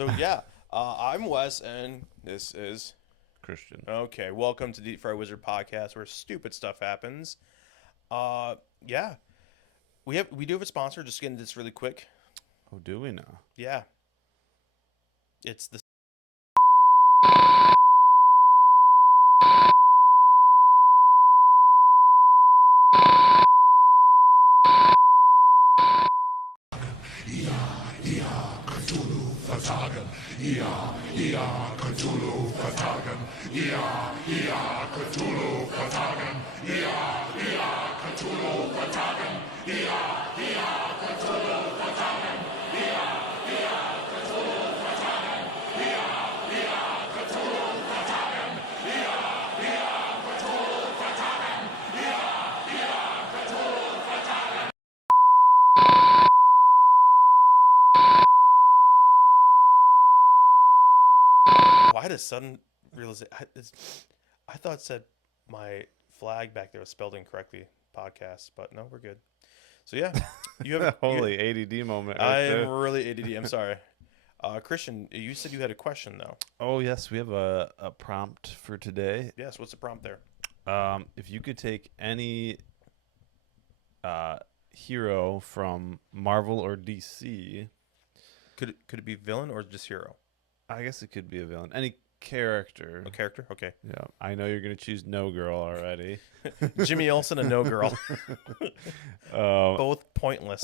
So yeah, I'm Wes, and this is Christian. okay. Welcome to Deep Fried Wizard Podcast, where stupid stuff happens. Uh, yeah, we do have a sponsor. Just getting this really quick. Oh, do we now? Yeah, it's the Vertagen. Cthulhu vertagen. Cthulhu vertagen. Cthulhu vertagen. Cthulhu vertagen. Cthulhu vertagen. Cthulhu vertagen. Cthulhu vertagen. Cthulhu vertagen. why the sudden realization. I thought it said my flag back there was spelled incorrectly. Podcast, but no, we're good. So yeah, you have Holy ADD moment right I there. am really ADD. I'm sorry. Christian, you said you had a question though. Oh, yes, we have a prompt for today. Yes, what's the prompt there? If you could take any hero from Marvel or DC, Could it be villain or just hero? I guess it could be a villain. Any character. A character? Okay. Yeah, I know you're going to choose No Girl already. Jimmy Olsen and No Girl. Both pointless.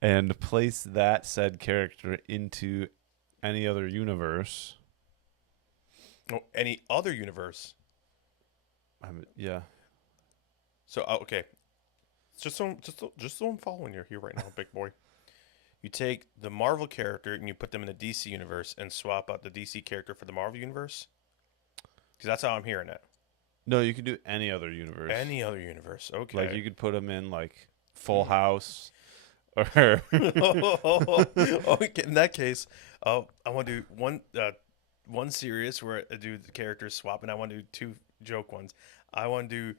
And place that said character into any other universe. Oh, any other universe. Yeah. So okay. Just so I'm following you here right now, big boy. You take the Marvel character and you put them in the DC universe and swap out the DC character for the Marvel universe? Because that's how I'm hearing it. No, you could do any other universe. Any other universe. Okay. Like you could put them in like Full House, or Okay, in that case, I want to do one serious where I do the characters swap, and I want to do two joke ones. I want to do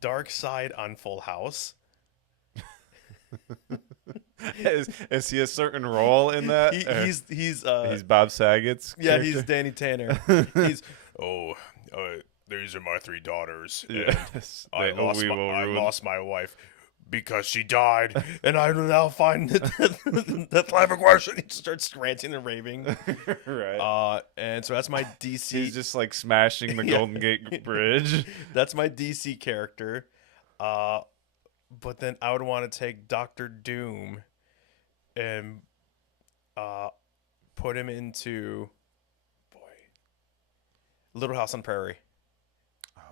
Dark Side on Full House. is he a certain role in that? He's Bob Saget's yeah, character? he's Danny Tanner. He's these are my three daughters. And Yes. I I lost my wife because she died, and I will now find that life question. He starts ranting and raving. Right. And so that's my DC. He's just like smashing the Yeah. Golden Gate Bridge. That's my DC character. But then I would want to take Doctor Doom and put him into Little House on the Prairie.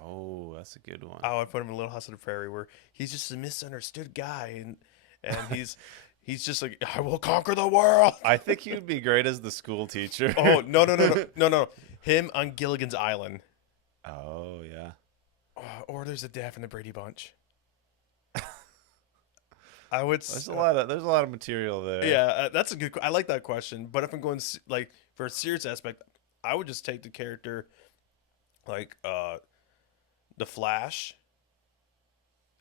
Oh, that's a good one. I would put him in Little House on the Prairie, where he's just a misunderstood guy, and he's just like, I will conquer the world. I think he would be great as the school teacher. Oh no! Him on Gilligan's Island. Oh yeah. Or there's a Daff and the Brady Bunch. I would. There's a lot of material there. Yeah, that's a good. I like that question. But if I'm going like for a serious aspect, I would just take the character, like the Flash.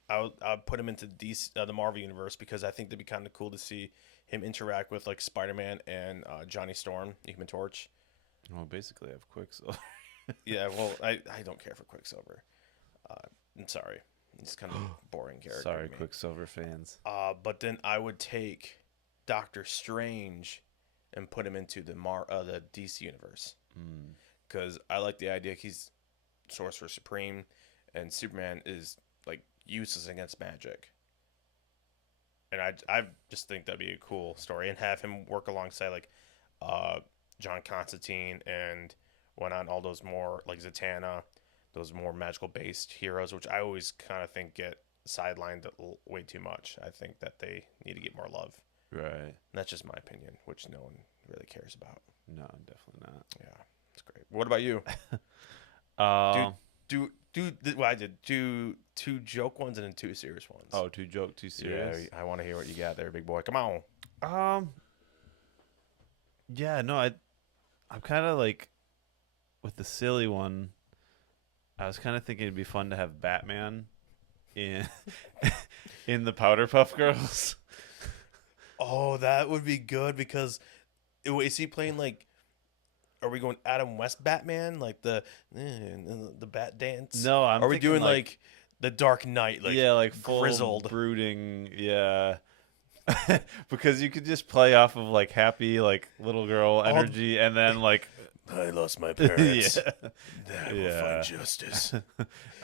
I'd put him into DC, the Marvel universe, because I think that'd be kind of cool to see him interact with like Spider-Man and Johnny Storm, the Human Torch. Well, basically, I have Quicksilver. Yeah, well, I don't care for Quicksilver. I'm sorry, he's kind of a boring character. Sorry, to me. Quicksilver fans. But then I would take Doctor Strange and put him into the DC universe, because I like the idea he's Sorcerer Supreme, and Superman is like useless against magic. And I just think that'd be a cool story, and have him work alongside like John Constantine and went on all those more like Zatanna, those more magical based heroes, which I always kind of think get sidelined way too much. I think that they need to get more love. Right. And that's just my opinion, which no one really cares about. No, definitely not. Yeah, it's great. What about you? What I did. Do two joke ones and then two serious ones. Oh, two joke, two serious. Yeah, I want to hear what you got there, big boy. Come on. Yeah, no, I'm kind of like with the silly one. I was kind of thinking it'd be fun to have Batman in in the Powder Puff Girls. Oh, that would be good, because Is he playing like? Are we going Adam West Batman, like the Bat Dance? No, I'm Are we thinking doing like the Dark Knight, like yeah, like full grizzled? brooding, yeah. Because you could just play off of like happy like little girl energy, and then like I lost my yeah, parents. I will Yeah. find justice.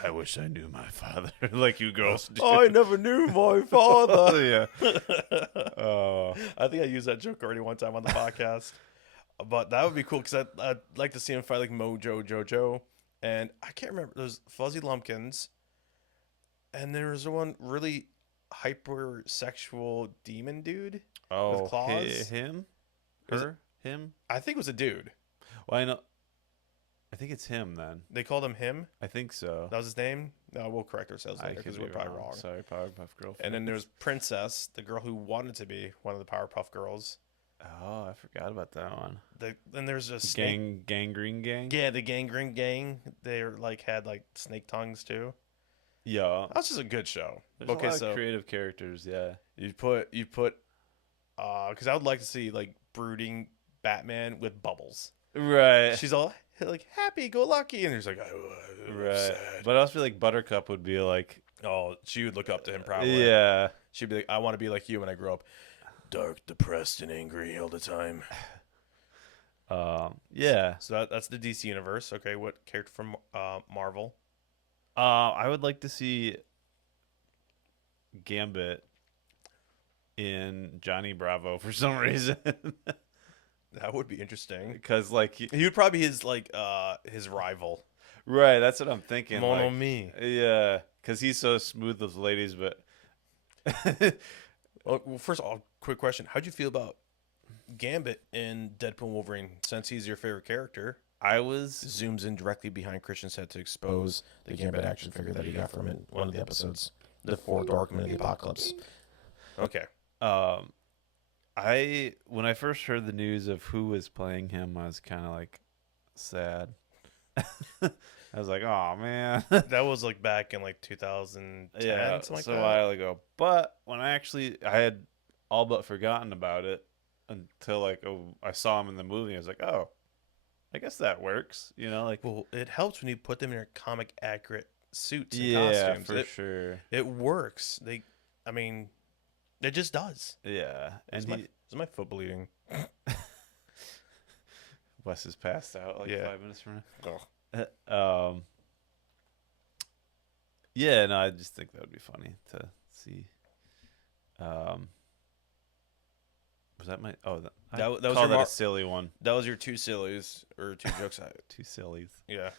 I wish I knew my father, like you girls do. I never knew my father. yeah. Oh, I think I used that joke already one time on the podcast. But that would be cool because I'd like to see him fight like Mojo Jojo. And I can't remember. There's Fuzzy Lumpkins. And there was one really hypersexual demon dude with claws. him, Was her, him. I think it was a dude. Well, I know. I think it's him then. They called him him. I think so. That was his name. No, we'll correct ourselves I later could because be we're probably wrong. Sorry, Powerpuff Girl. And then there was Princess, the girl who wanted to be one of the Powerpuff Girls. Oh, I forgot about that one. Then there's a snake. Gangrene gang. Yeah, the Gangrene Gang. They like had like snake tongues too. Yeah. That's just a good show. There's Okay, a lot so of creative characters. Yeah. you put because I would like to see like brooding Batman with Bubbles. Right. She's all like happy go lucky, and he's like, oh, Right. sad. But I also feel like Buttercup would be like. Oh, she would look up to him probably. Yeah. She'd be like, I want to be like you when I grow up. Dark, depressed, and angry all the time. Yeah. So that's the DC universe. Okay, what character from Marvel? I would like to see Gambit in Johnny Bravo for some reason. That would be interesting. Because like He would probably be his rival. right, that's what I'm thinking. Mon like, ami. yeah, because he's so smooth with ladies, but Well, first of all, quick question: how'd you feel about Gambit in Deadpool and Wolverine? Since he's your favorite character, I was zooms in directly behind Christian's head to expose the Gambit action figure that he got from it, one of the episodes, the Four Darkmen of the Apocalypse. Okay. when I first heard the news of who was playing him, I was kind of like sad. I was like, oh man. That was like back in like 2010, Yeah, something like so that. a while ago. But when I had all but forgotten about it until like I saw him in the movie. I was like, oh, I guess that works. You know, like Well, it helps when you put them in their comic accurate suits and yeah, costumes. for sure. It works. It just does. Yeah, and Is my foot bleeding? Wes is passed out like Yeah. 5 minutes from Oh. now. Yeah, no, I just think that would be funny to see. Was that my? Oh, That was call your that a silly one. That was your two sillies or two jokes. Two sillies. Yeah.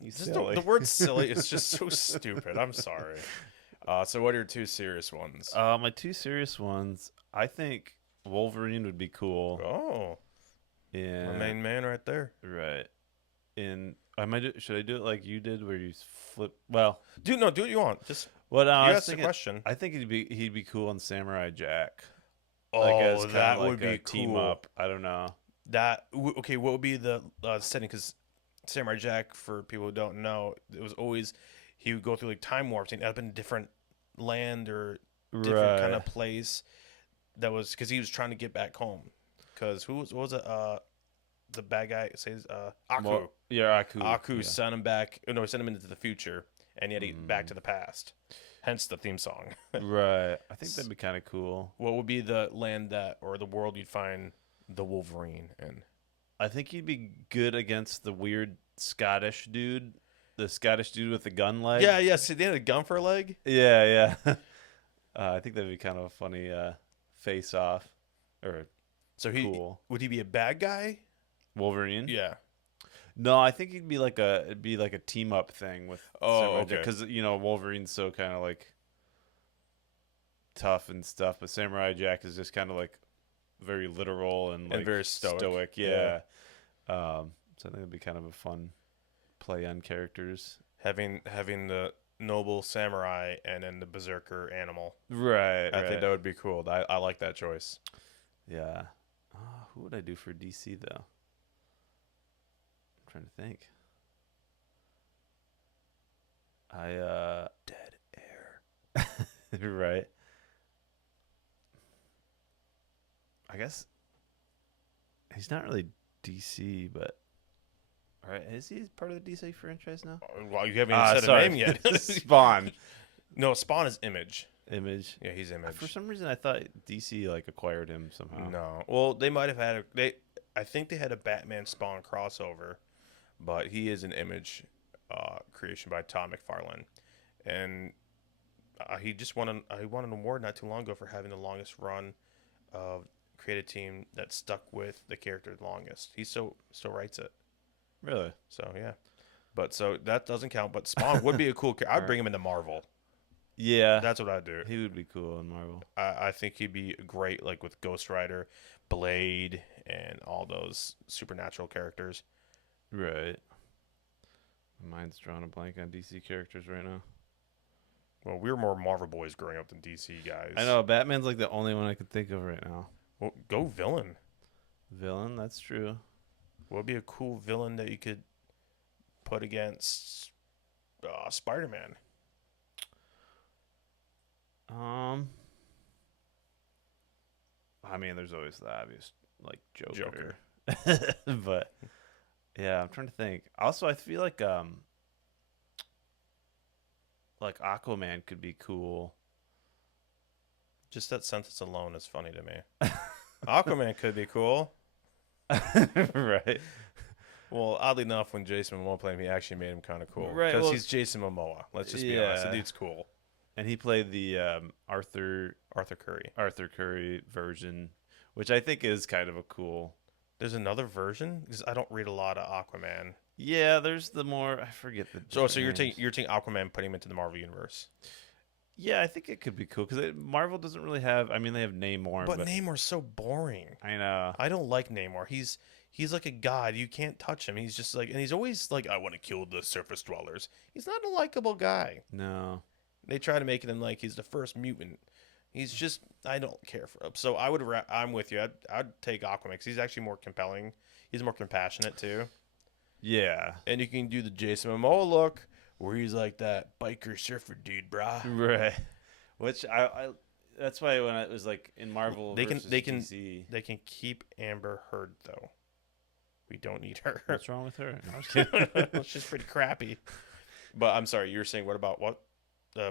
You Just silly. the word silly is just so stupid. I'm sorry. So what are your two serious ones? My two serious ones. I think Wolverine would be cool. Oh, Yeah, my main man right there. right. Should I do it like you did, where you flip? Well, Do what you want. Just what I you was asked the thinking, question. I think he'd be cool in Samurai Jack. Oh, Like, as kinda that like would a be team cool. up. I don't know. Okay, what would be the setting? Because Samurai Jack, for people who don't know, it was always he would go through like time warps and end up in a different land or different kind of place. That was because he was trying to get back home. Because what was it? The bad guy says Aku. Yeah, Aku. Aku yeah. sent him back. No, he sent him into the future, and he had to get back to the past. Hence the theme song. Right. I think that'd be kind of cool. What would be the land or the world you'd find the Wolverine in? I think he'd be good against the weird Scottish dude. The Scottish dude with the gun leg. Yeah. See, they had a gun for a leg. Yeah. I think that'd be kind of a funny face off. Or So cool. Would he be a bad guy? Wolverine? Yeah. No, I think it'd be like a team up thing with Oh, okay. because Wolverine's so kind of like tough and stuff, but Samurai Jack is just kind of like very literal and like very stoic. Yeah. So I think it'd be kind of a fun play on characters. Having the noble samurai and then the berserker animal. Right. I think that would be cool. I like that choice. Yeah. Who would I do for DC though? I'm trying to think. Dead air. Right. I guess He's not really DC, but all right, is he part of the DC franchise now? Well, you haven't even said a name yet. Spawn. No, Spawn is Image. Image. Yeah, he's Image. For some reason, I thought DC like acquired him somehow. No. Well, they might have had I think they had a Batman Spawn crossover, but he is an Image creation by Todd McFarlane, and he just he won an award not too long ago for having the longest run of creative team that stuck with the character the longest. He still writes it. Really? So yeah, but so that doesn't count. But Spawn would be a cool character. I'd bring him into Marvel. Yeah, That's what I'd do. he would be cool in Marvel. I think he'd be great, like with Ghost Rider, Blade, and all those supernatural characters. Right. Mine's drawing a blank on DC characters right now. Well, we were more Marvel boys growing up than DC guys. I know Batman's like the only one I could think of right now. Well, go villain. Villain, that's true. What would be a cool villain that you could put against Spider-Man? I mean, there's always the obvious like Joker. But yeah, I'm trying to think. Also, I feel like Aquaman could be cool. Just that sentence alone is funny to me. Aquaman could be cool. Right. Well, oddly enough, when Jason Momoa played him, he actually made him kind of cool. Right, Because well, he's Jason Momoa. Let's just be honest. The yeah. dude's cool. And he played the Arthur Curry. version, which I think is kind of a cool. There's another version? Because I don't read a lot of Aquaman. Yeah, there's the more I forget the. So you're names. taking Aquaman and putting him into the Marvel universe. Yeah, I think it could be cool because Marvel doesn't really have. I mean, they have Namor, But Namor's so boring. I know. I don't like Namor. He's like a god. You can't touch him. He's just like, and he's always like, I want to kill the surface dwellers. He's not a likable guy. No. They try to make him like he's the first mutant. He's just, I don't care for him. So I'm with you. I'd take Aquaman because he's actually more compelling. He's more compassionate too. Yeah. And you can do the Jason Momoa look where he's like that biker surfer dude, brah. Right. Which I that's why when it was like in Marvel They can DC, they can keep Amber Heard though. We don't need her. what's wrong with her? No, I was kidding. She's pretty crappy. But I'm sorry, you were saying what about what?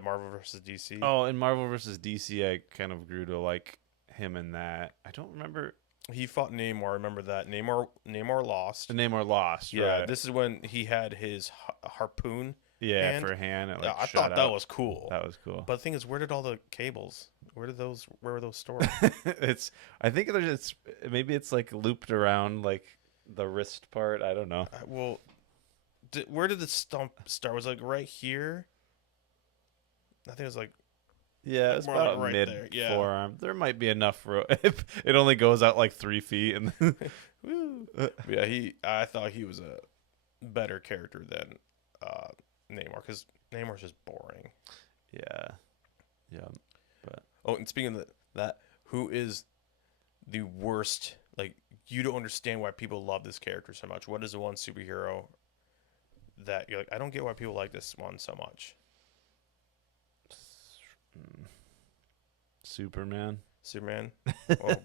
Marvel versus DC? Oh, in Marvel versus DC, I kind of grew to like him in that. I don't remember. He fought Namor. Remember that? Namor lost. The Namor lost. Yeah, right. this is when he had his harpoon. Yeah, hand. for a hand. It, Yeah, like, I shot thought that out. was cool. That was cool. But the thing is, where did all the cables? Where were those stored? I think maybe it's like looped around like the wrist part. I don't know. Well, where did the stump start? Was it like right here? I think it was like Yeah, it's more about like right mid there, yeah. forearm. There might be enough room. It only goes out like 3 feet, and woo. yeah. I thought he was a better character than Namor because Namor's just boring. Yeah, yeah. But Oh, and speaking of that, who is the worst? Like, you don't understand why people love this character so much. What is the one superhero that you're like, I don't get why people like this one so much? Superman. Superman? Well,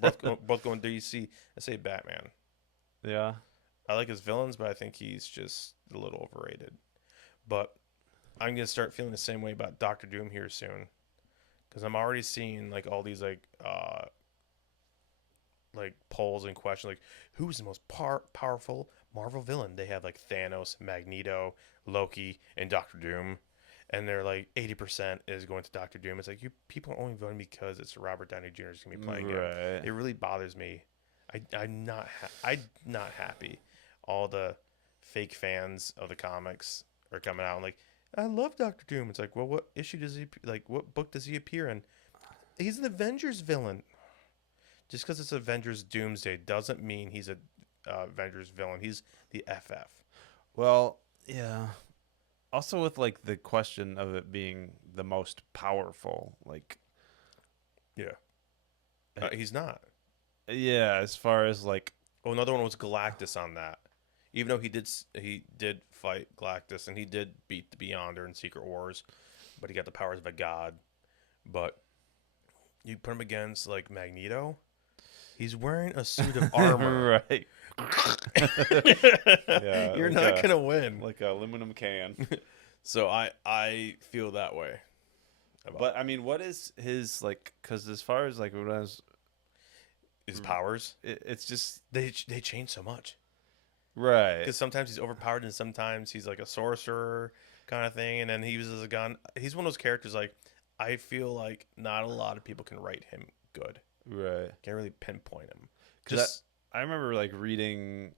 both going DC. I say Batman. Yeah. I like his villains, but I think he's just a little overrated. But I'm going to start feeling the same way about Doctor Doom here soon. Because I'm already seeing, like, all these, like polls and questions, like, who's the most powerful Marvel villain? They have, like, Thanos, Magneto, Loki, and Doctor Doom. And they're like 80% is going to Doctor Doom. It's like, you people are only voting because it's Robert Downey Jr. is going to be playing him. Right. It really bothers me. I'm not happy. All the fake fans of the comics are coming out and like, I love Doctor Doom. It's like, well, what issue does he like? What book does he appear in? He's an Avengers villain. Just because it's Avengers Doomsday doesn't mean he's a Avengers villain. He's the FF. Well, yeah. Also, with like the question of it being the most powerful, like, Yeah, he's not. yeah, as far as like, Oh, another one was Galactus on that. Even though he did fight Galactus and he did beat the Beyonder in Secret Wars, but he got the powers of a god. But you put him against like Magneto, He's wearing a suit of armor. Right. You're like not gonna win. like a aluminum can. So I feel that way. But I mean, what is his like? Because as far as like when I was, His powers, it's just they change so much. right. Because sometimes he's overpowered and sometimes he's like a sorcerer kind of thing, and then he uses a gun. He's one of those characters like I feel like not a lot of people can write him good. Right. Can't really pinpoint him. Because I remember like reading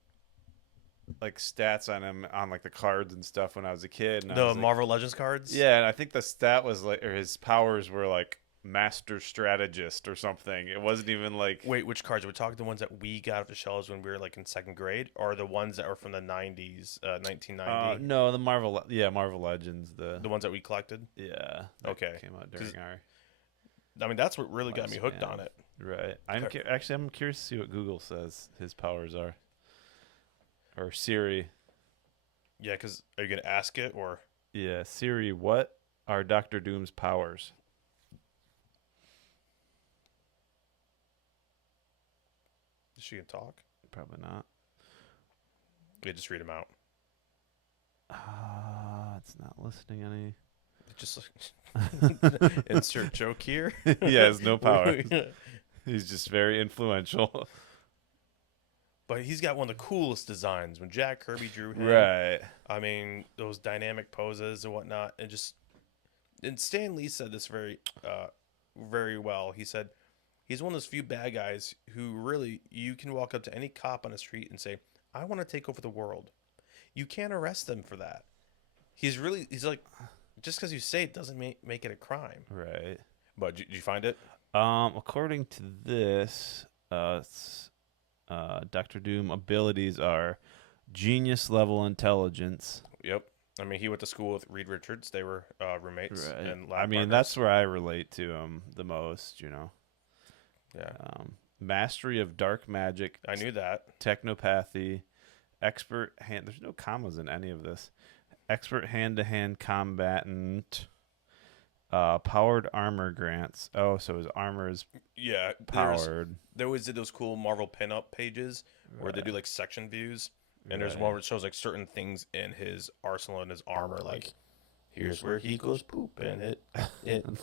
like stats on him on like the cards and stuff when I was a kid. And I the was like, Marvel Legends cards. yeah, and I think the stat was like, or his powers were like master strategist or something. It wasn't even like. Wait, which cards? Are we talking the ones that we got off the shelves when we were like in second grade, or the ones that were from the 90s, 1990? No, the Marvel Legends. The ones that we collected. Yeah. That Okay. Came out during our. I mean, that's what really got me hooked Lifespan. on it. Right. I'm curious to see what Google says his powers are. Or Siri. Yeah, because are you gonna ask it or? Yeah, Siri. What are Doctor Doom's powers? Is she gonna talk? Probably not. Yeah, just read them out. It's not listening any. Just insert joke here. He has no power. He's just very influential. But he's got one of the coolest designs. When Jack Kirby drew him, Right. I mean, those dynamic poses and whatnot, and Stan Lee said this very well. He said he's one of those few bad guys who really you can walk up to any cop on the street and say, "I want to take over the world." You can't arrest them for that. He's like, just because you say it doesn't make it a crime. Right. But did you find it? According to this, Doctor Doom abilities are genius level intelligence. Yep. I mean, he went to school with Reed Richards. They were roommates. Right. And lab I mean, partners. that's where I relate to him the most. Yeah. Mastery of dark magic. I knew that. Technopathy. Expert hand. There's no commas in any of this. Expert hand-to-hand combatant. Powered armor grants. Oh, so his armor is Yeah. powered. They always did those cool Marvel pinup pages where they do like section views. And there's one where it shows like certain things in his arsenal and his armor. Like, here's where he goes poop and it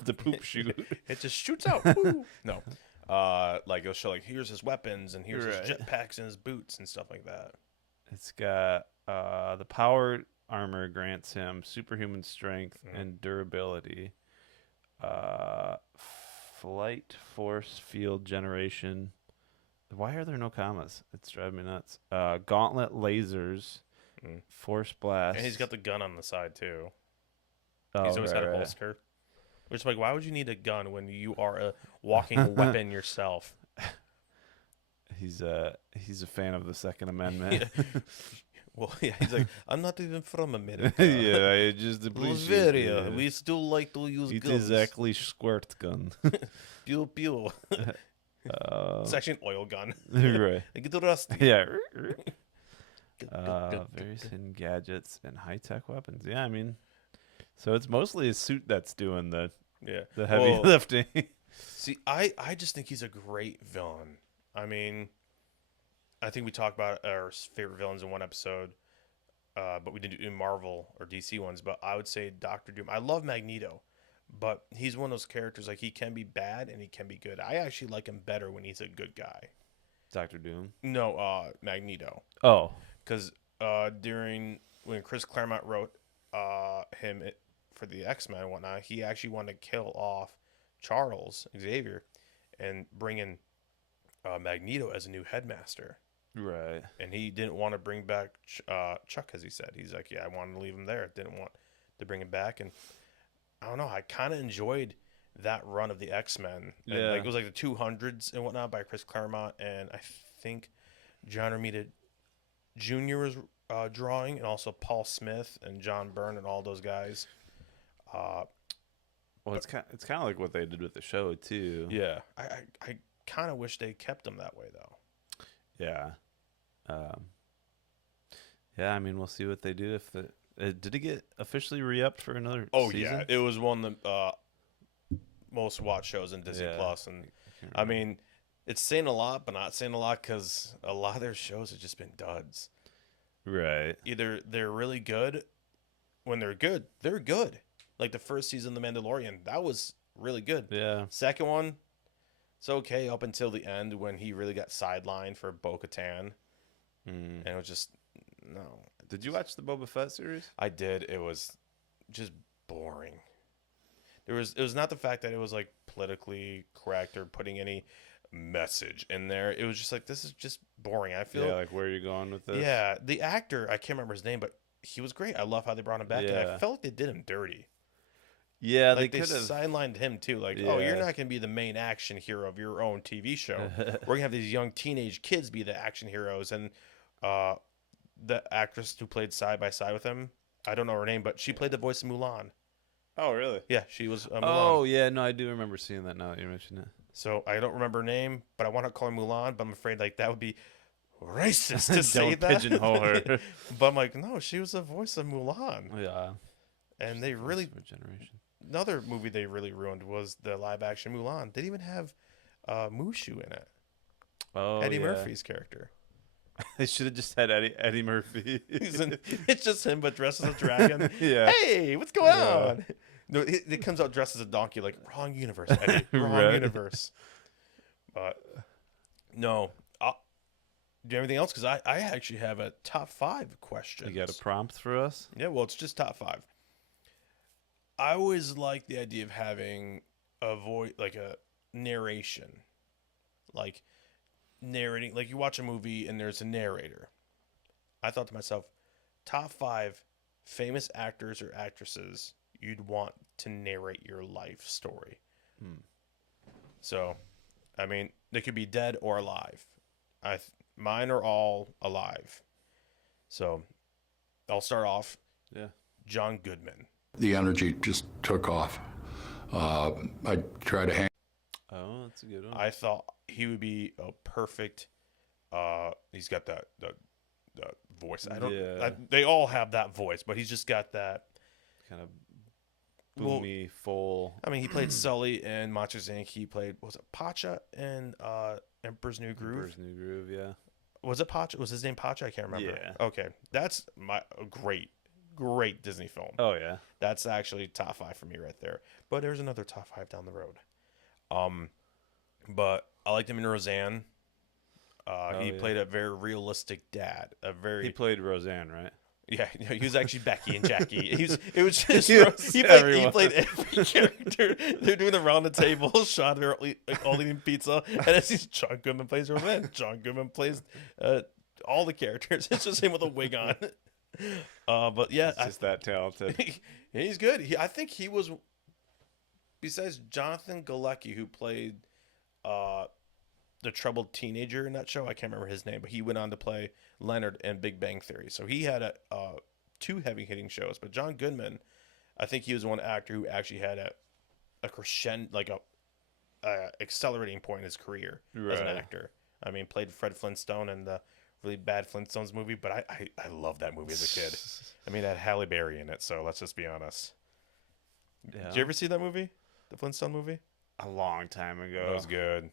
the poop shoot. it just shoots out. Woo! No. Like it'll show like here's his weapons and here's his jetpacks and his boots and stuff like that. It's got the powered armor grants him superhuman strength and durability. Flight force field generation. Why are there no commas? It's driving me nuts. Gauntlet lasers, force blast. And he's got the gun on the side too. Oh, He's always got a holster. Which is like, why would you need a gun when you are a walking weapon yourself? He's a fan of the Second Amendment. Well, yeah, he's like, I'm not even from America. Yeah, I just appreciate Bavaria, it. we still like to use It guns. is actually squirt gun. Pew pew. It's actually an oil gun. Right. They get rusty. Yeah. Various hidden gadgets and high-tech weapons. Yeah, I mean, so it's mostly his suit that's doing the heavy lifting. See, I just think he's a great villain. I mean, I think we talked about our favorite villains in one episode, but we didn't do Marvel or DC ones. But I would say Doctor Doom. I love Magneto, but he's one of those characters like he can be bad and he can be good. I actually like him better when he's a good guy. Doctor Doom. No, Magneto. Oh, Because during when Chris Claremont wrote him for the X-Men and whatnot, he actually wanted to kill off Charles Xavier and bring in Magneto as a new headmaster. right. And he didn't want to bring back Chuck, as he said. He's like, yeah, I wanted to leave him there. Didn't want to bring him back. And I don't know. I kind of enjoyed that run of the X-Men. And, Yeah. like, it was like the 200s and whatnot by Chris Claremont. And I think John Romita Jr. was drawing, and also Paul Smith and John Byrne and all those guys. Well, it's kind of like what they did with the show too. Yeah. I kind of wish they kept them that way, though. Yeah. Yeah, I mean, we'll see what they do if the did it get officially re-upped for another season? Yeah, it was one of the most watched shows in Disney Yeah. Plus, and I mean, it's saying a lot, but not saying a lot because a lot of their shows have just been duds. Right. Either they're really good. When they're good, they're good. Like the first season of The Mandalorian, that was really good. Yeah. Second one, it's okay up until the end when he really got sidelined for Bo-Katan. And it was just, no. Did you watch the Boba Fett series? I did. It was just boring. It was not the fact that it was like politically correct or putting any message in there. It was just like, this is just boring. I feel like where are you going with this? Yeah, the actor, I can't remember his name, but he was great. I love how they brought him back, and I Yeah. felt like they did him dirty. Yeah, Like they they could have. sidelined him too. Like, oh, you're Yeah. not going to be the main action hero of your own TV show. We're gonna have these young teenage kids be the action heroes, and the actress who played side by side with him, I don't know her name, but she played the voice of Mulan. Oh, really? Yeah, she was Mulan. Oh, yeah. No, I do remember seeing that now that you mention it. So I don't remember her name, but I want to call her Mulan, but I'm afraid like that would be racist to say Don't that. pigeonhole her. But I'm like, no, she was the voice of Mulan. Yeah. And they really, First generation. another movie they really ruined was the live action Mulan. They didn't even have Mushu in it. Oh, Eddie yeah. Murphy's character. They should have just had Eddie Murphy. It's just him, but dressed as a dragon. Yeah. Hey, what's going Yeah. on? No, it comes out dressed as a donkey. Like, wrong universe, Eddie. Wrong Right. universe. But no. Do you have anything else? Because I actually have a top 5 question. You got a prompt for us? Yeah, well, it's just top 5. I always like the idea of having a voice, like a narration, like narrating. Like you watch a movie and there's a narrator. I thought to myself, top 5 famous actors or actresses you'd want to narrate your life story. So, I mean, they could be dead or alive. Mine are all alive. So, I'll start off. Yeah. John Goodman. The energy just took off. I try to hang. Oh, that's a good one. I thought he would be a perfect. He's got the voice. Yeah. They all have that voice, but he's just got that. Kind of Well, boomy, full. I mean, he played Sully in Monsters Inc. He played, was it Pacha in Emperor's New Groove? Emperor's New Groove, yeah. Was it Pacha? Was his name Pacha? I can't remember. Yeah. Okay, that's a great Disney film. Oh, yeah. That's actually top 5 for me right there. But there's another top 5 down the road. But I liked him in Roseanne. He yeah. played a very realistic dad. He played Roseanne, right? Yeah, he was actually Becky and Jackie. It was just He was he everyone. played every character. They're doing around the table, shot they're all eating pizza, and as he's John Goodman plays Roseanne. John Goodman plays all the characters. It's just him with a wig on. But yeah, It's just that talented. he's good. I think he was, besides Jonathan Galecki, who played the troubled teenager in that show. I can't remember his name, but he went on to play Leonard in Big Bang Theory. So he had 2 heavy hitting shows. But John Goodman, I think he was one actor who actually had a crescendo, like a accelerating point in his career as an Right. actor. I mean, played Fred Flintstone in the really bad Flintstones movie, but I loved that movie as a kid. I mean, it had Halle Berry in it, so let's just be honest. Yeah. Did you ever see that movie? The Flintstone movie? A long time ago. It was good.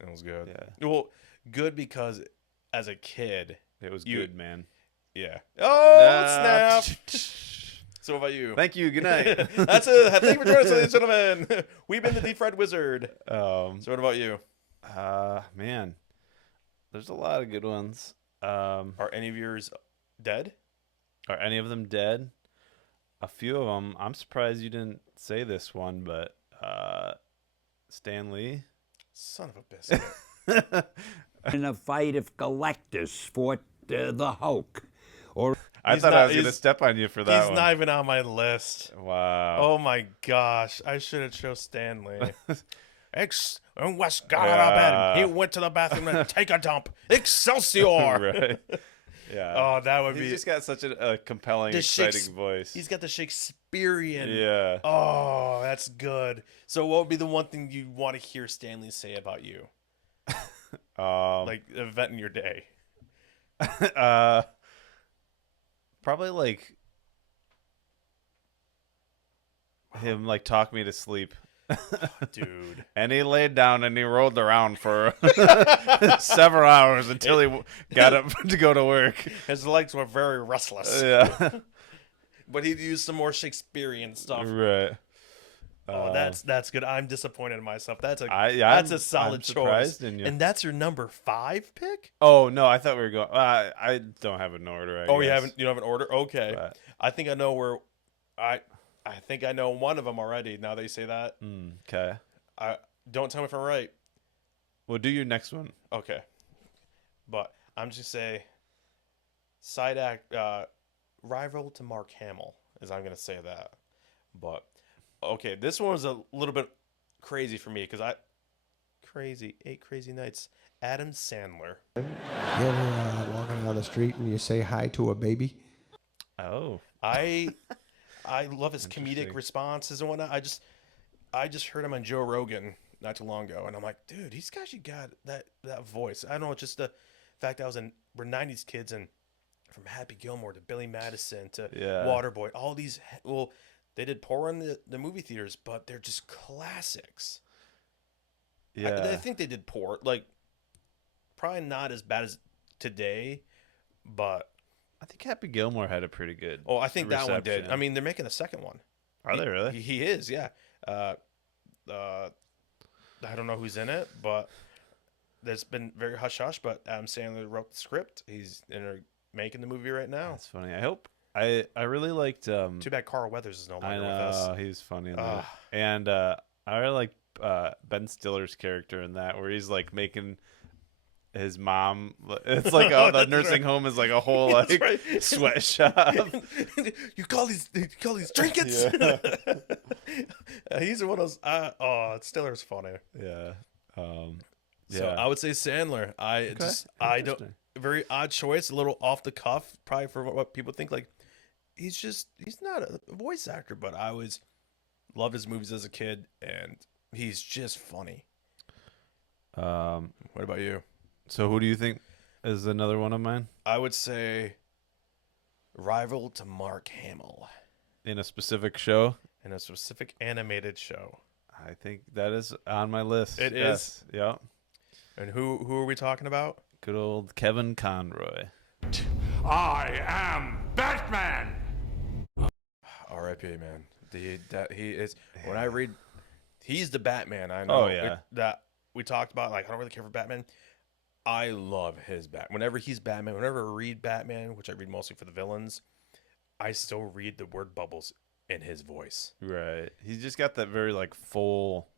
It was good. Yeah. Well, good because as a kid, It was You- good, man. yeah. Oh, Ah, snap. So what about you? Thank you. Good night. That's it. Thank you for joining us, ladies and gentlemen. We've been the Deep Fried Wizard. So what about you? Man, there's a lot of good ones. Are any of yours dead? Are any of them dead? A few of them. I'm surprised you didn't say this one, but Stan Lee. Son of a biscuit. In a fight if Galactus fought the Hulk. Or I He's thought not- I was going to he's- step on you for that He's one. not even on my list. Wow. Oh my gosh. I should have chose Stanley. In West got Yeah. out of bed. He went to the bathroom to take a dump. Excelsior. Right. Yeah. Oh, that would He's be. just got such a compelling, The exciting voice. He's got the Shakespearean. Yeah. Oh, that's good. So, what would be the one thing you want to hear Stanley say about you? Like, event in your day. Probably like him like talk me to sleep. Dude. And he laid down and he rolled around for several hours until he got up to go to work. His legs were very restless. Yeah. But he'd use some more Shakespearean stuff. Right. Oh, that's good. I'm disappointed in myself. That's a I'm solid choice. surprised in you. And that's your number 5 pick? Oh no, I thought we were going. I don't have an order. I Oh, guess. you don't have an order? Okay. But- I think I know where I think I know one of them already. Now that you say that, Okay. Don't tell me if I'm right. Well, do your next one. Okay, but I'm just say side act rival to Mark Hamill is I'm gonna say that. But okay, this one was a little bit crazy for me because 8 Crazy Nights. Adam Sandler. You ever walking down the street and you say hi to a baby? Oh. I love his comedic Interesting. responses and whatnot. I just heard him on Joe Rogan not too long ago, and I'm like, dude, he's actually got that voice. I don't know, it's just the fact we're '90s kids, and from Happy Gilmore to Billy Madison to Waterboy, all these. Well, they did poor in the movie theaters, but they're just classics. Yeah. I think they did poor, like probably not as bad as today, but. I think Happy Gilmore had a pretty good. Oh, I think that one did. reception. I mean, they're making a second one. Are they really? He is, yeah. I don't know who's in it, but there's been very hush hush. But Adam Sandler wrote the script. He's making the movie right now. That's funny. I hope. I really liked. Too bad Carl Weathers is no I longer with us. know he's funny in that. And I really like Ben Stiller's character in that, where he's like making his mom. It's like the That's nursing right. home is like a whole like right. sweatshop. you call these trinkets? Yeah. He's one of those. Stiller's funny. Yeah. So Yeah. I would say Sandler. I don't. Interesting. Very odd choice, a little off the cuff, probably for what people think. Like he's not a voice actor, but I always loved his movies as a kid, and he's just funny. What about you? So who do you think is another one of mine I would say rival to Mark Hamill in a specific show? in a specific animated show. I think that is on my list. It Yes. Yeah. And who are we talking about? Good old Kevin Conroy. I am Batman! R.I.P. Man. He is. When I read, he's the Batman. I know. Oh, yeah. That we talked about. Like I don't really care for Batman. I love his Whenever he's Batman, whenever I read Batman, which I read mostly for the villains, I still read the word bubbles in his voice. Right. He's just got that very like full.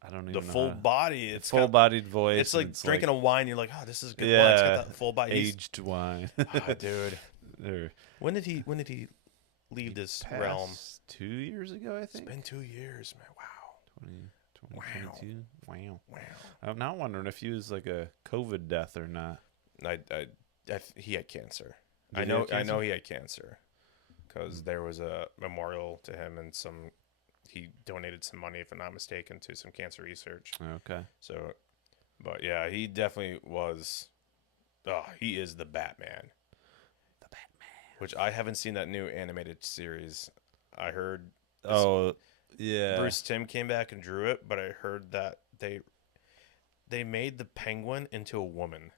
I don't even The know full how- body. It's full-bodied voice. It's like and drinking a wine. You're like, oh, this is a good wine. yeah, It's got that full body. aged wine. Dude. They're When did he leave this realm? past 2 years ago, I It's think. been 2 years, man. Wow. 2022. Wow. Wow. I'm now wondering if he was like a COVID death or not. He had cancer. Did I he know. have I know cancer? he had cancer because there was a memorial to him and he donated some money, if I'm not mistaken, to some cancer research. Okay. So, but yeah, he definitely was. Oh, he is the Batman. The Batman. Which I haven't seen that new animated series. I heard. Oh, yeah. Bruce Timm came back and drew it, but I heard that they made the Penguin into a woman.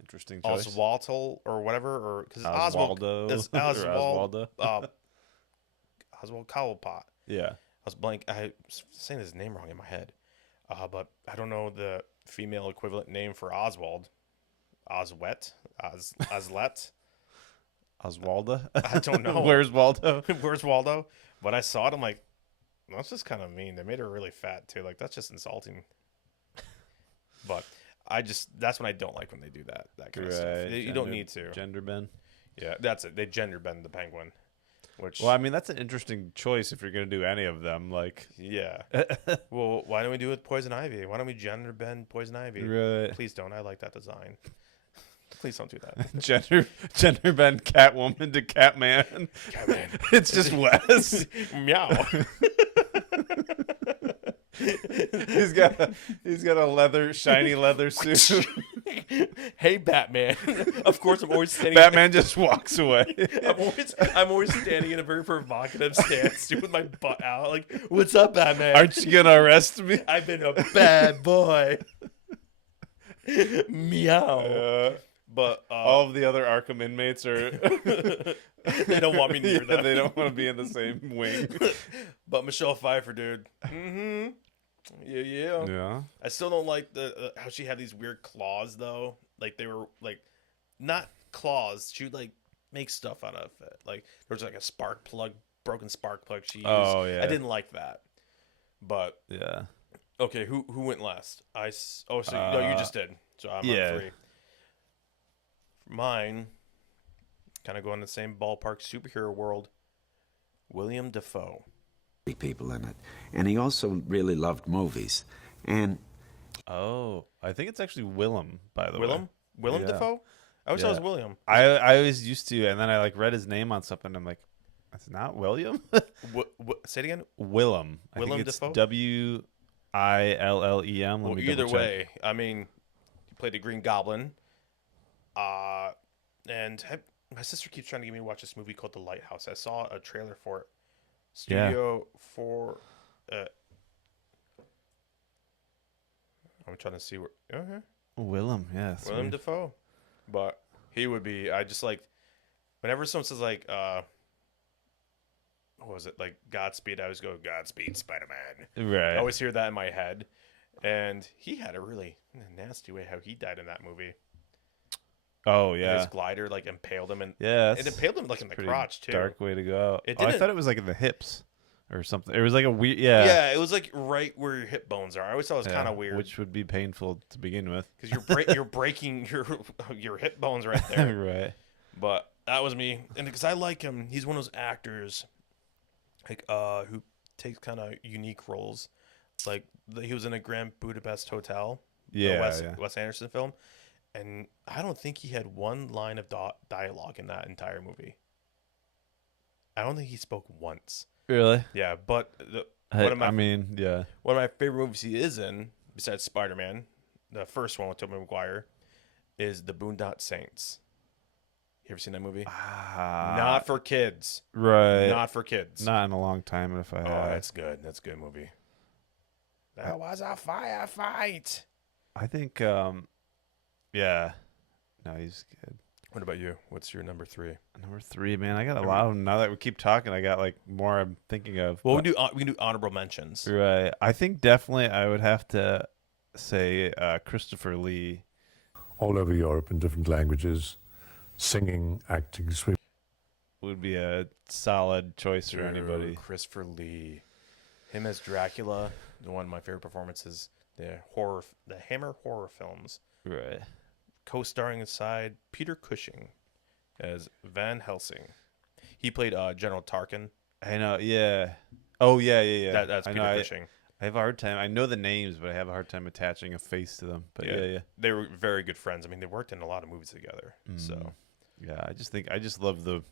Interesting choice. Oswaldo or whatever, or because Oswaldo. It's Or Oswald. Oswaldo. Oswald Cobblepot. Yeah. I was saying his name wrong in my head, but I don't know the female equivalent name for Oswald. Oswet, Oslet. Oswaldo? I don't know. Where's Waldo? Where's Waldo? But I saw it. I'm like, that's just kind of mean. They made her really fat too. Like that's just insulting. But that's when I don't like when they do that kind of stuff. You don't need to. Gender bend. Yeah, that's it. They gender bend the Penguin, which Well, I mean, that's an interesting choice if you're going to do any of them. Like, yeah. Well, why don't we do it with Poison Ivy? Why don't we gender bend Poison Ivy? right. Please don't. I like that design. Please don't do that. Gender bend Catwoman to Catman. Catman. It's just Wes. Meow. he's got a shiny leather suit. Hey, Batman. Of course, I'm always standing. Batman just walks away. I'm always standing in a very provocative stance, dude, with my butt out. Like, what's up, Batman? Aren't you gonna arrest me? I've been a bad boy. Meow. But All of the other Arkham inmates are. they don't want me near them. They don't want to be in the same wing. But Michelle Pfeiffer, dude. Mm-hmm. Yeah. Yeah. I still don't like the how she had these weird claws though. Like they were like not claws. She would like make stuff out of it. Like there was like a spark plug, broken spark plug she used. Oh, yeah. I didn't like that. But Yeah. okay, who went last? So no, you just did. So I'm yeah. on 3. Mine, kind of going the same ballpark, superhero world. William Dafoe. People in it. And he also really loved movies. And Oh, I think it's actually Willem, by the way. Willem Yeah. Dafoe? I always thought it was William. I always used to, and then I like read his name on something. And I'm like, that's not William. Say it again. Willem. I Willem think it's Dafoe? Willem. Well, either way, I mean, he played the Green Goblin. My sister keeps trying to get me to watch this movie called The Lighthouse. I saw a trailer for it. Studio 4. I'm trying to see where. Okay. Willem, yes. Willem Dafoe. But he would be. I just like. Whenever someone says like, what was it, like Godspeed, I always go Godspeed, Spider-Man. Right. I always hear that in my head. And he had a really nasty way how he died in that movie. Oh yeah. His glider like impaled him, and Yeah. it impaled him like in the Pretty crotch too. Dark way to go. It I didn't- thought it was like in the hips or something. It was like a weird. Yeah. Yeah, it was like right where your hip bones are. I always thought it was kind of weird Which would be painful to begin with. because you're breaking your hip bones right there. Right. But that was me, and because I like him, he's one of those actors like who takes kind of unique roles. Like he was in a Grand Budapest Hotel, Yeah. Wes Anderson film. And I don't think he had one line of dialogue in that entire movie. I don't think he spoke once. Really? Yeah, but Yeah. one of my favorite movies he is in, besides Spider-Man, the first one with Tobey Maguire, is The Boondock Saints. You ever seen that movie? Not for kids. Right. Not for kids. Not in a long time. If I Oh, have. that's good. That's a good movie. That was a firefight. I think. Yeah. No, he's good. What about you? What's your number 3? Number 3, man. I got a lot of them. Now that we keep talking, I got like more I'm thinking of. Well, but- we can do honorable mentions. Right. I think definitely I would have to say Christopher Lee. All over Europe in different languages, singing, acting, swimming. Would be a solid choice for anybody. Christopher Lee, him as Dracula, one of my favorite performances. The Hammer horror films. Right. Co-starring aside Peter Cushing as Van Helsing. He played General Tarkin. I know. Yeah. Oh yeah. That's I Peter know, Cushing. I have a hard time. I know the names, but I have a hard time attaching a face to them. But yeah. They were very good friends. I mean, they worked in a lot of movies together. So Yeah, I just love the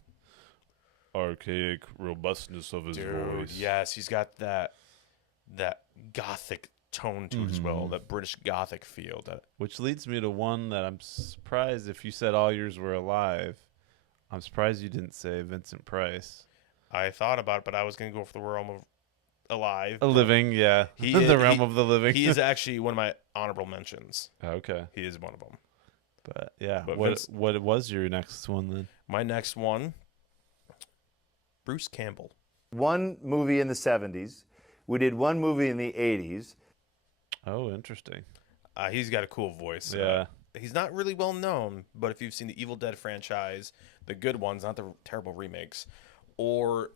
archaic robustness of his voice. yes, he's got that gothic tone to it as well, that British gothic feel. That Which leads me to one that I'm surprised if you said all yours were alive. I'm surprised you didn't say Vincent Price. I thought about it, but I was going to go for the realm of alive. A living, yeah. The realm of the living. He is actually one of my honorable mentions. Okay. He is one of them. But yeah, But what was your next one then? My next one, Bruce Campbell. One movie in the 70s. We did one movie in the 80s. Oh, interesting. He's got a cool voice. Yeah. He's not really well known, but if you've seen the Evil Dead franchise, the good ones, not the terrible remakes, or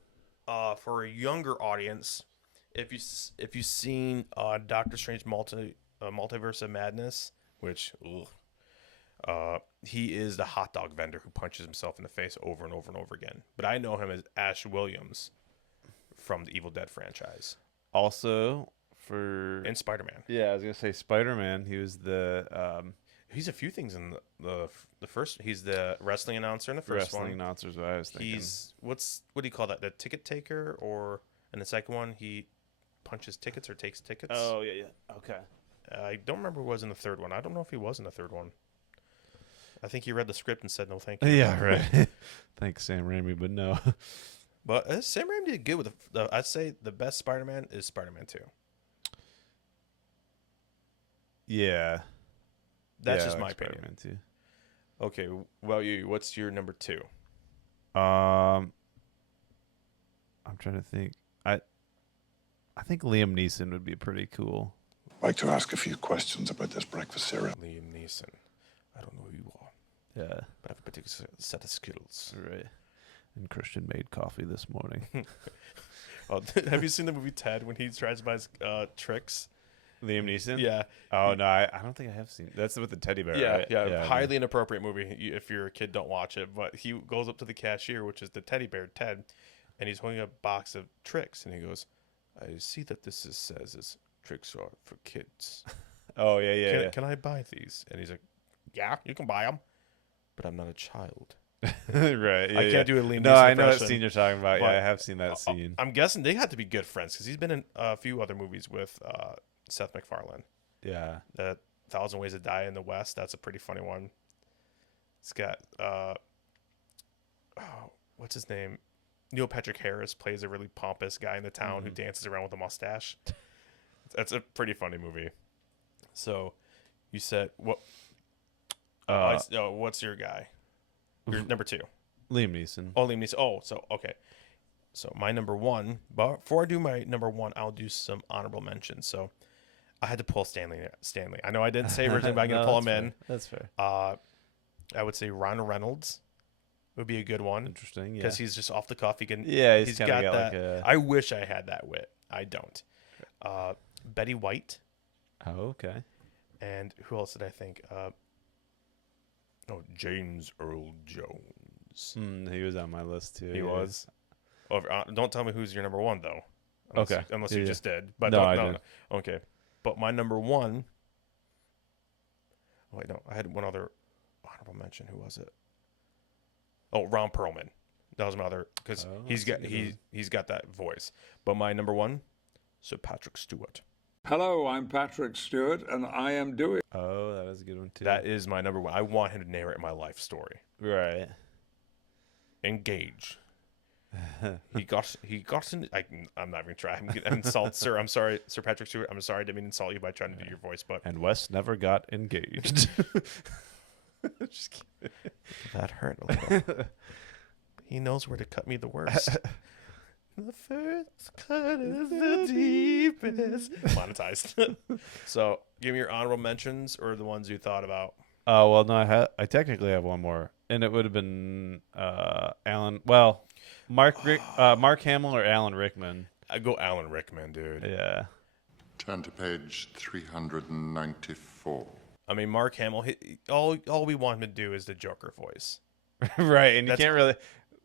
for a younger audience, if you've seen Doctor Strange Multiverse of Madness, which he is the hot dog vendor who punches himself in the face over and over and over again. But I know him as Ash Williams from the Evil Dead franchise Also and Spider-Man. Yeah, I was gonna say Spider-Man. He was the He's a few things in the first. He's the wrestling announcer in the first wrestling one. announcer is what I was thinking. He's what do you call that? The ticket taker, or in the second one he punches tickets or takes tickets. yeah. Okay. I don't remember who was in the third one. I don't know if he was in the third one. I think he read the script and said no, thank you. Yeah, right. Thanks, Sam Raimi, but no. But Sam Raimi did good with I'd say the best Spider-Man is Spider-Man 2. Yeah. That's Yeah, just I my like opinion. Spider-Man Okay, well, you, what's your number 2? too. I'm trying to think. I think Liam Neeson would be pretty cool. I'd like to ask a few questions about this breakfast cereal. Liam Neeson. I don't know who you are, Yeah, but I have a particular set of skills. right. And Christian made coffee this morning. Oh, have you seen the movie Ted when he tries to buy his, tricks? Liam Neeson? Yeah. Oh, no, I don't think I have seen. That's with the teddy bear, Yeah, right? yeah, highly inappropriate movie. If you're a kid, don't watch it. But he goes up to the cashier, which is the teddy bear, Ted, and he's holding a box of tricks, and he goes, "I see that says is tricks are for kids. Oh, yeah. Can I buy these?" And he's like, "Yeah, you can buy them, but I'm not a child." Right. Yeah, I can't do a Liam No, Neeson I know what impression, scene you're talking about. but, Yeah, I have seen that scene. I'm guessing they had to be good friends because he's been in a few other movies with Seth MacFarlane. Yeah. The 1,000 Ways to Die in the West. That's a pretty funny one. It's got what's his name? Neil Patrick Harris plays a really pompous guy in the town who dances around with a mustache. That's a pretty funny movie. So, you said what? What's your guy? Your number 2. Liam Neeson. Oh, Liam Neeson. Oh, so okay. So my number 1. But before I do my number 1, I'll do some honorable mentions. So I had to pull Stanley. I know I didn't say originally, but I'm gonna pull him in. That's fair. I would say Ryan Reynolds would be a good one. Interesting. Yeah. Because he's just off the cuff. He can. Yeah, he's he's kinda got got that. like a- I wish I had that wit. I don't. Betty White, Oh, okay. and who else did I think? James Earl Jones. He was on my list too. He yeah. was. Oh, don't tell me who's your number 1 though. Okay. Unless Yeah, you yeah. just did. But No, don't, I no, did. no. Okay. But my number 1. Oh wait, no. I had one other honorable mention. Who was it? Oh, Ron Perlman. That was my other because he's got he's got that voice. But my number 1, Sir Patrick Stewart. Hello, I'm Patrick Stewart, and I am doing. Oh, that was a good one too. That is my number 1. I want him to narrate my life story. right. Engage. he got in. I'm not even trying. I'm gonna insult Sir. I'm sorry, Sir Patrick Stewart. I'm sorry. I didn't mean to insult you by trying to do your voice, but And Wes never got engaged. Just kidding. that hurt a little. He knows where to cut me the worst. The first cut is the deepest. Monetized. So, give me your honorable mentions or the ones you thought about. Oh well, no, I technically have one more, and it would have been Alan. Well, Mark Hamill or Alan Rickman. I go Alan Rickman, dude. Yeah. Turn to page 394. I mean, Mark Hamill. All we want him to do is the Joker voice. Right, and you That's- can't really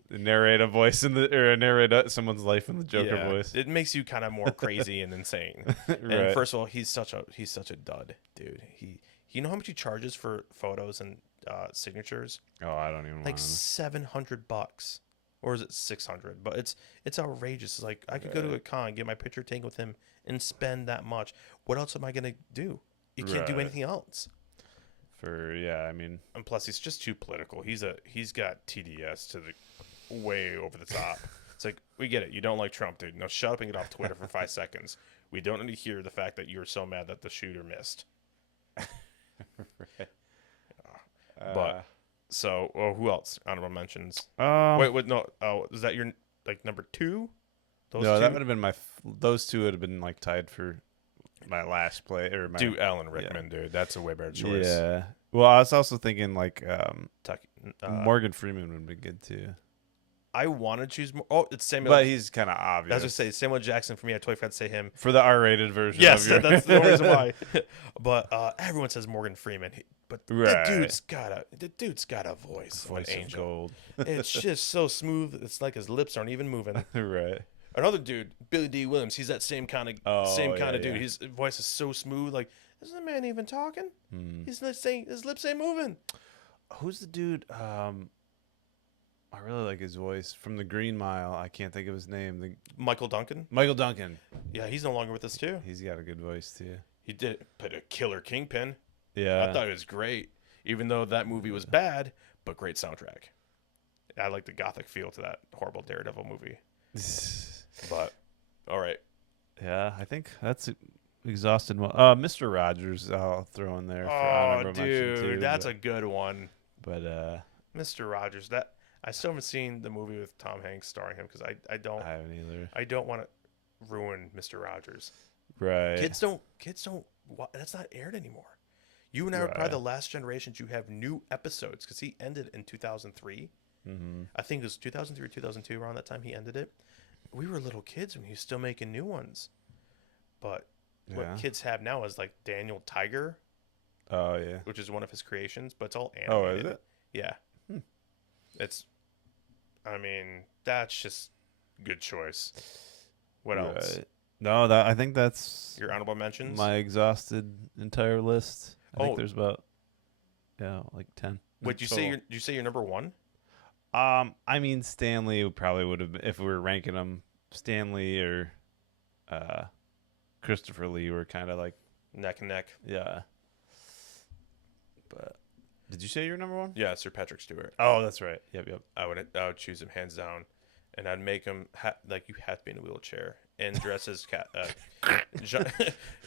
narrate a voice narrate someone's life in the Joker Yeah, voice. It makes you kind of more crazy and insane. Right. And first of all, he's such a dud, dude. You know how much he charges for photos and signatures? Oh, I don't even Like want $700, or is it 600? But it's outrageous. It's like I could go to a con, get my picture taken with him, and spend that much. What else am I gonna do? You can't do Right. anything else. I mean, And plus, he's just too political. He's got TDS to the way over the top. It's like, we get it. You don't like Trump, dude. Now shut up and get off Twitter for 5 seconds. We don't need to hear the fact that you're so mad that the shooter missed. But so, who else? Honorable mentions. Wait, no. Oh, is that your number 2? Those no, that two? would have been those two would have been like tied for my last play or my. Do Alan Rickman, dude. That's a way better choice. Yeah. Well, I was also thinking like Morgan. Freeman would be good too. I want to choose. It's Samuel. But he's kind of I obvious. was just say Samuel Jackson for me. I totally forgot to say him. For the R-rated version. Yes, of your... that's the only reason why. But everyone says Morgan Freeman. But Right. the dude's got a voice of an Voice of angel. gold. It's just so smooth. It's like his lips aren't even moving. Right. Another dude, Billy D. Williams. He's that same kind of yeah, dude. yeah. His voice is so smooth. Like, is the man even talking? He's not saying his lips ain't moving. Who's the dude? I really like his voice from the Green Mile. I can't think of his name. Michael Duncan. Michael Duncan. Yeah, he's no longer with us too. He's got a good voice too. He did put a killer Kingpin. Yeah. I thought it was great. even though that movie was bad, but great soundtrack. I like the gothic feel to that horrible Daredevil movie. But all right, Yeah, I think that's exhausted. Mr. Rogers, I'll throw in there. For honorable mention too, that's a good one. But Mr. Rogers, that I still haven't seen the movie with Tom Hanks starring him because I don't I haven't either. I don't want to ruin Mr. Rogers. Right. Kids don't. That's not aired anymore. You and I are probably the last generation to have new episodes because he ended in 2003. Mm-hmm. I think it was 2003 or 2002 around that time he ended it. We were little kids when he was still making new ones. But what kids have now is like Daniel Tiger. Oh yeah. Which is one of his creations, but it's all Oh, animated. is it? Yeah. It's. I mean, that's just good choice. What else? Right. No, I think that's Your honorable mentions. my exhausted entire list. I think Oh. there's about like 10. Wait, you say your number one? I mean Stanley probably would have been, if we were ranking them. Stanley or Christopher Lee were kind of like Neck and neck. yeah. But did you say your number one? Yeah, Sir Patrick Stewart. Oh, that's right. Yep. I would choose him hands down, and I'd make him like you have to be in a wheelchair and dress as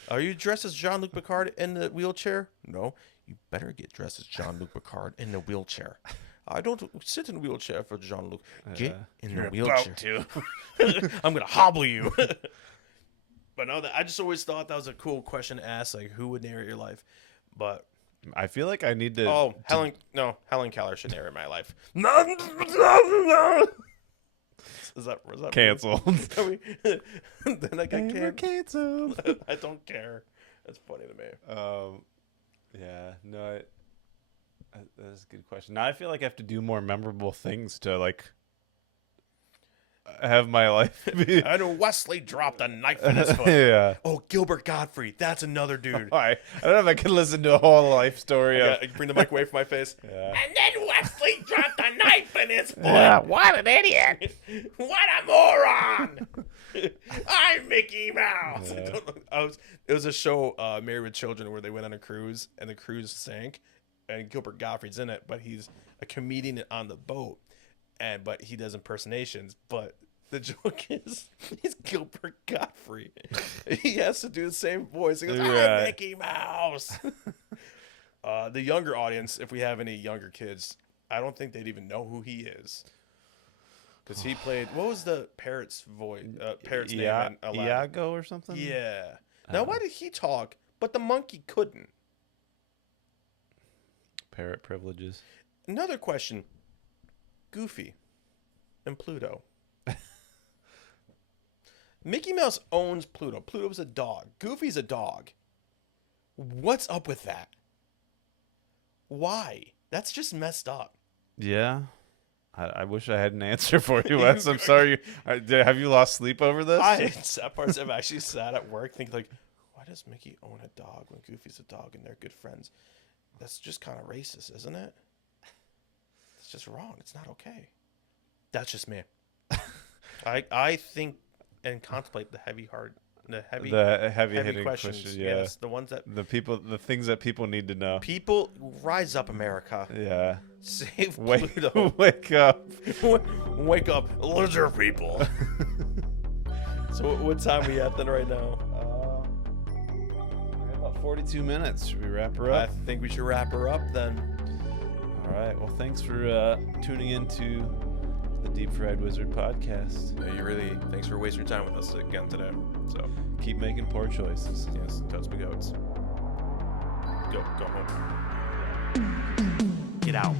Are you dressed as Jean-Luc Picard in the wheelchair? No, you better get dressed as Jean-Luc Picard in the wheelchair. I don't sit in a wheelchair for Jean-Luc. Get in the wheelchair. I'm gonna hobble you. But no, I just always thought that was a cool question to ask, like who would narrate your life. But I feel like I need to. Helen Keller should narrate my life. Was that canceled? Then I got canceled. I don't care. That's funny to me. Yeah. No. That's a good question. Now I feel like I have to do more memorable things to like have my life be. I know Wesley dropped a knife in his foot. Yeah. Oh, Gilbert Godfrey. That's another dude. I don't know if I can listen to a whole life story of. I bring the mic away from my face. Yeah. And then Wesley dropped a knife in his foot. Yeah. What an idiot. What a moron. I'm Mickey Mouse. Yeah. It was a show, Married with Children, where they went on a cruise and the cruise sank. And Gilbert Gottfried's in it, but he's a comedian on the boat, but he does impersonations. But the joke is he's Gilbert Gottfried. He has to do the same voice. He goes, "I'm Mickey Mouse." The younger audience, if we have any younger kids, I don't think they'd even know who he is, because he played. What was the parrot's voice? Parrot's name in Aladdin? Iago or something. Yeah. Now, why did he talk, but the monkey couldn't? Parrot privileges. Another question. Goofy and Pluto. Mickey Mouse owns Pluto. Pluto's a dog. Goofy's a dog. What's up with that? Why? That's just messed up. Yeah. I wish I had an answer for you, Wes. I'm sorry. Have you lost sleep over this? Some parts I've actually sat at work thinking like, why does Mickey own a dog when Goofy's a dog and they're good friends? That's just kind of racist, isn't it? It's just wrong. It's not okay. That's just me. I think and contemplate the heavy hitting questions. Yeah. Yes, the ones that the things that people need to know. People rise up, America. Yeah. Save Wake Pluto. Wake up. Wake up, lizard people. So what time are we at then right now? 42 minutes. Should we wrap her I up? think we should wrap her up then. All right. Well, thanks for tuning into the Deep Fried Wizard podcast. Thanks for wasting your time with us again today. So Keep making poor choices. yes, totes me goats. Go home. Get out.